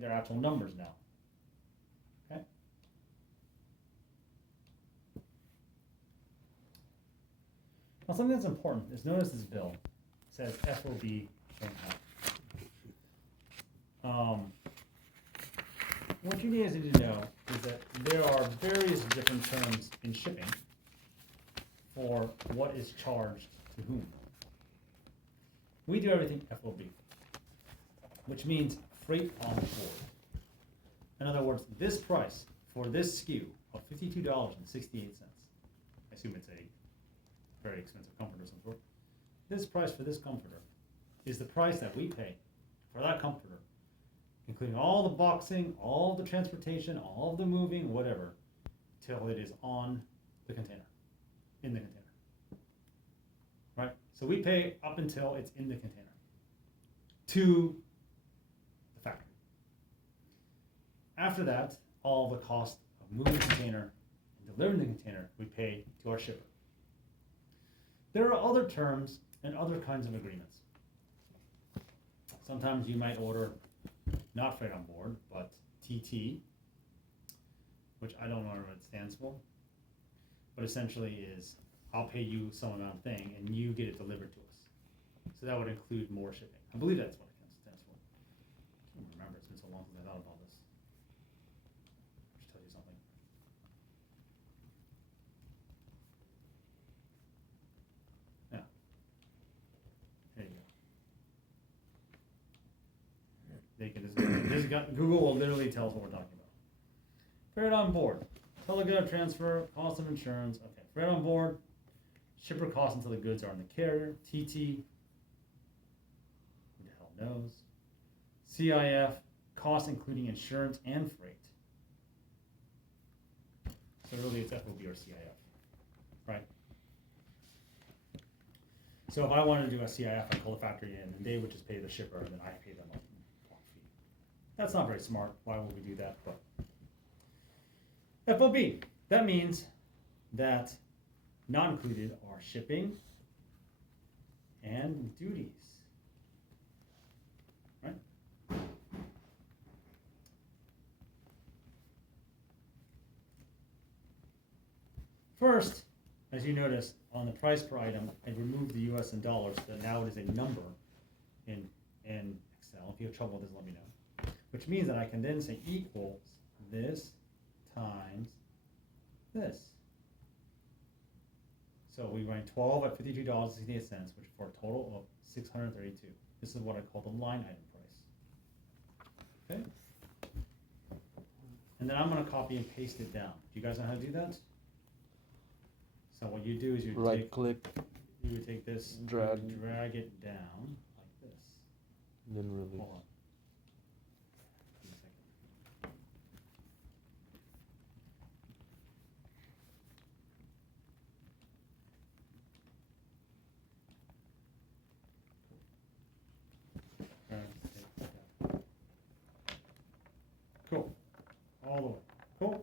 their actual numbers now. Okay? Now something that's important is notice this bill says FOB income. What you guys need to know is that there are various different terms in shipping for what is charged to whom. We do everything FOB, which means freight on board. In other words, this price for this SKU of $52.68, I assume it's a very expensive comforter of some sort, this price for this comforter is the price that we pay for that comforter, including all the boxing, all the transportation, all of the moving, whatever, till it is on the container, in the container. Right? So we pay up until it's in the container to the factory. After that, all the cost of moving the container and delivering the container, we pay to our shipper. There are other terms and other kinds of agreements. Sometimes you might order not freight on board, but TT, which I don't know what it stands for, but essentially is I'll pay you some amount of thing and you get it delivered to us. So that would include more shipping. I believe that's what it stands for. I can't remember, it's been so long since I thought about this. Just tell you something. Yeah. There you go. They can Google will literally tell us what we're talking about. Freight on board. Telegraph transfer, cost of insurance. Okay, freight on board. Shipper costs until the goods are on the carrier. TT. Who the hell knows? CIF. Costs including insurance and freight. So really it's FOB or CIF. Right? So if I wanted to do a CIF, I'd call the factory in and they would just pay the shipper and then I pay them a fee. That's not very smart. Why would we do that? But FOB, that means that not included are shipping and duties. Right? First, as you notice, on the price per item, I removed the US in dollars, but now it is a number in Excel. If you have trouble with this, let me know. Which means that I can then say equals this times this. So we ran 12 at $52.68, which for a total of $632. This is what I call the line item price. Okay? And then I'm going to copy and paste it down. Do you guys know how to do that? So what you do is you right click, you would take this, drag it down like this. and then release. Hold on. Give me a second. Cool. All the way. Cool.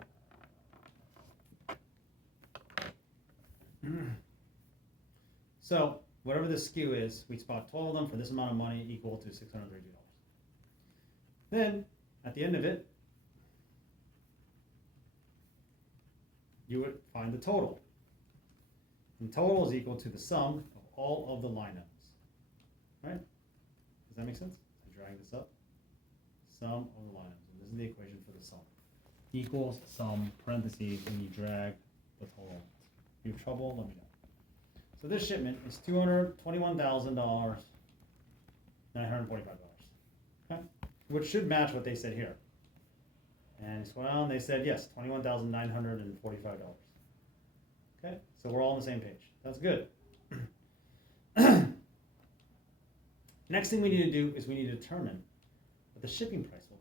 So whatever the SKU is, we spot 12 of them for this amount of money equal to $632. Then at the end of it, you would find the total. And total is equal to the sum of all of the line items. Right? Does that make sense? I drag this up. Sum of the line items. And this is the equation for the sum. Equals sum, parentheses, when you drag the total. If you have trouble, let me know. So this shipment is $221,945. Okay? Which should match what they said here. And it's went on, they said yes, $21,945. Okay? So we're all on the same page. That's good. Next thing we need to do is we need to determine what the shipping price will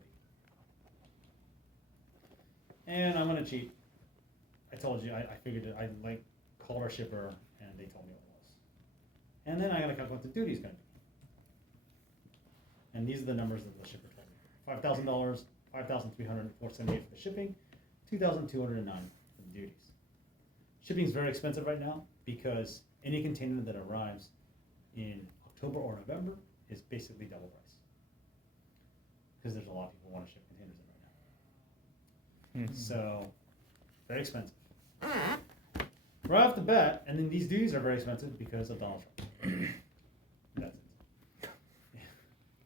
be. And I'm going to cheat. I told you, I figured it, I called our shipper and they told me what it was. And then I got to calculate what the duty is going to be. And these are the numbers that the shipper told me. $5,000, $5,300, $478 for the shipping, $2,209 for the duties. Shipping is very expensive right now because any container that arrives in October or November is basically double price. Because there's a lot of people who want to ship So, very expensive. Right off the bat, and then these duties are very expensive because of Donald Trump. That's it. Yeah.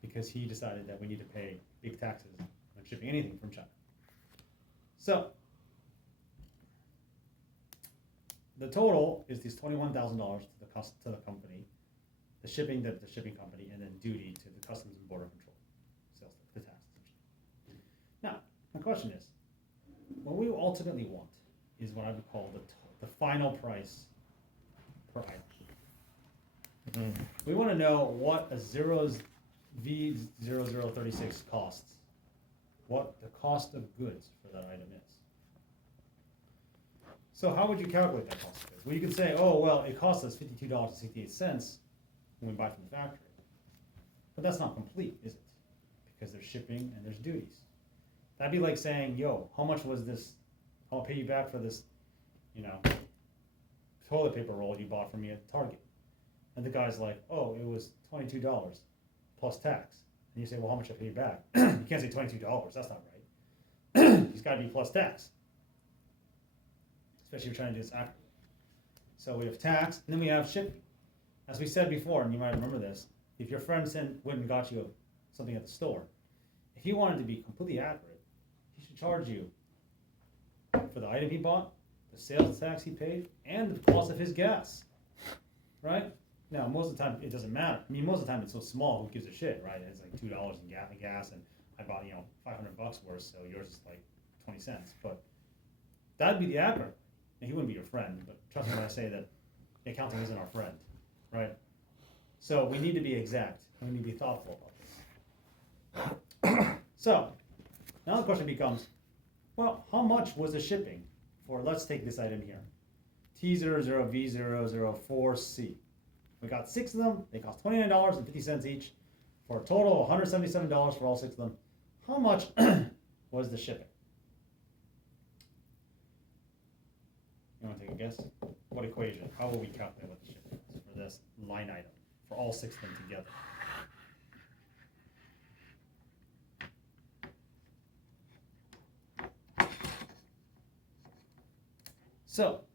Because he decided that we need to pay big taxes when shipping anything from China. So, the total is these $21,000 to the company, the shipping company, and then duty to the Customs and Border Control, sales tax, the tax essentially. Now, my question is, what we ultimately want is what I would call the final price per item. We want to know what a V0036 costs, what the cost of goods for that item is. So how would you calculate that cost of goods? Well, you can say, oh, well, it costs us $52.68 when we buy from the factory. But that's not complete, is it? Because there's shipping and there's duties. That'd be like saying, yo, how much was this? I'll pay you back for this, toilet paper roll you bought from me at Target. And the guy's like, oh, it was $22 plus tax. And you say, well, how much I pay you back? You can't say $22, that's not right. It's gotta be plus tax. Especially if you're trying to do this accurately. So we have tax, and then we have shipping. As we said before, and you might remember this, if your friend went and got you something at the store, if he wanted to be completely accurate, he should charge you for the item he bought, the sales tax he paid, and the cost of his gas, right? Now, most of the time, it doesn't matter. I mean, most of the time, it's so small, who gives a shit, right? It's like $2 in gas, and I bought, $500 worth, so yours is like 20 cents. But that'd be the accurate. And he wouldn't be your friend, but trust me when I say that accounting isn't our friend, right? So we need to be exact, and we need to be thoughtful about this. So, now the question becomes, well, how much was the shipping for, let's take this item here, T00V004C. We got 6 of them, they cost $29.50 each, for a total of $177 for all 6 of them. How much was the shipping? You want to take a guess? What equation? How will we calculate what the shipping is for this line item, for all 6 of them together? So,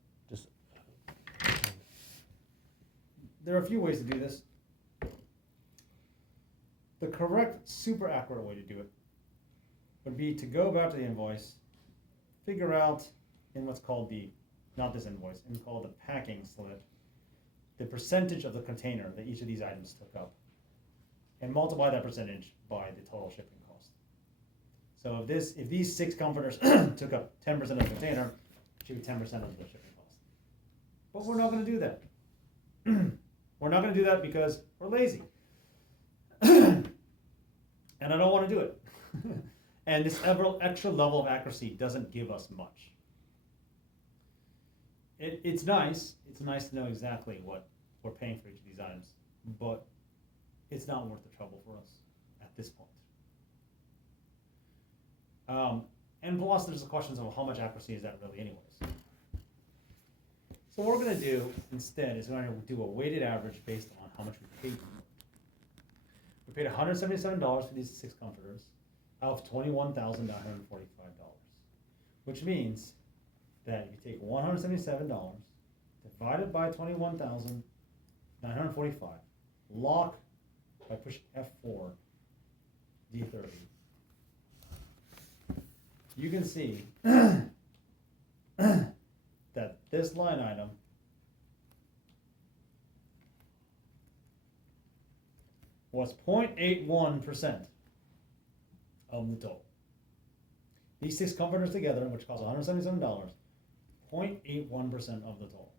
there are a few ways to do this. The correct, super accurate way to do it would be to go back to the invoice, figure out in what's called not this invoice, it's called the packing slip, the percentage of the container that each of these items took up, and multiply that percentage by the total shipping cost. So if these 6 comforters took up 10% of the container, it should be 10% of the shipping cost. But we're not going to do that. We're not going to do that because we're lazy. And I don't want to do it. And this extra level of accuracy doesn't give us much. It's nice. It's nice to know exactly what we're paying for each of these items, but it's not worth the trouble for us at this point. And plus, there's the questions of how much accuracy is that really anyways. So what we're going to do instead is we're going to do a weighted average based on how much we paid for it. We paid $177 for these 6 comforters out of $21,945, which means that you take $177 divided by 21,945, lock by pushing F4, D30. You can see that this line item was 0.81% of the total. These 6 comforters together, which cost $177, 0.81% of the total.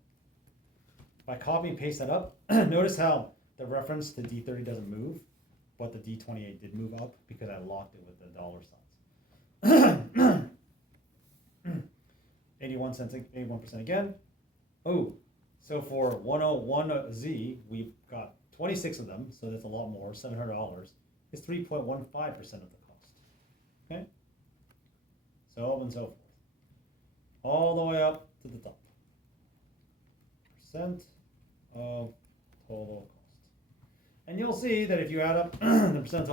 If I copy and paste that up, notice how the reference to D30 doesn't move, but the D28 did move up because I locked it with the dollar signs. 81 cents, 81% again. Oh, so for 101Z, we've got 26 of them, so that's a lot more, $700. It's 3.15% of the cost. Okay? So on and so forth. All the way up to the top. Percent of total cost. And you'll see that if you add up the percent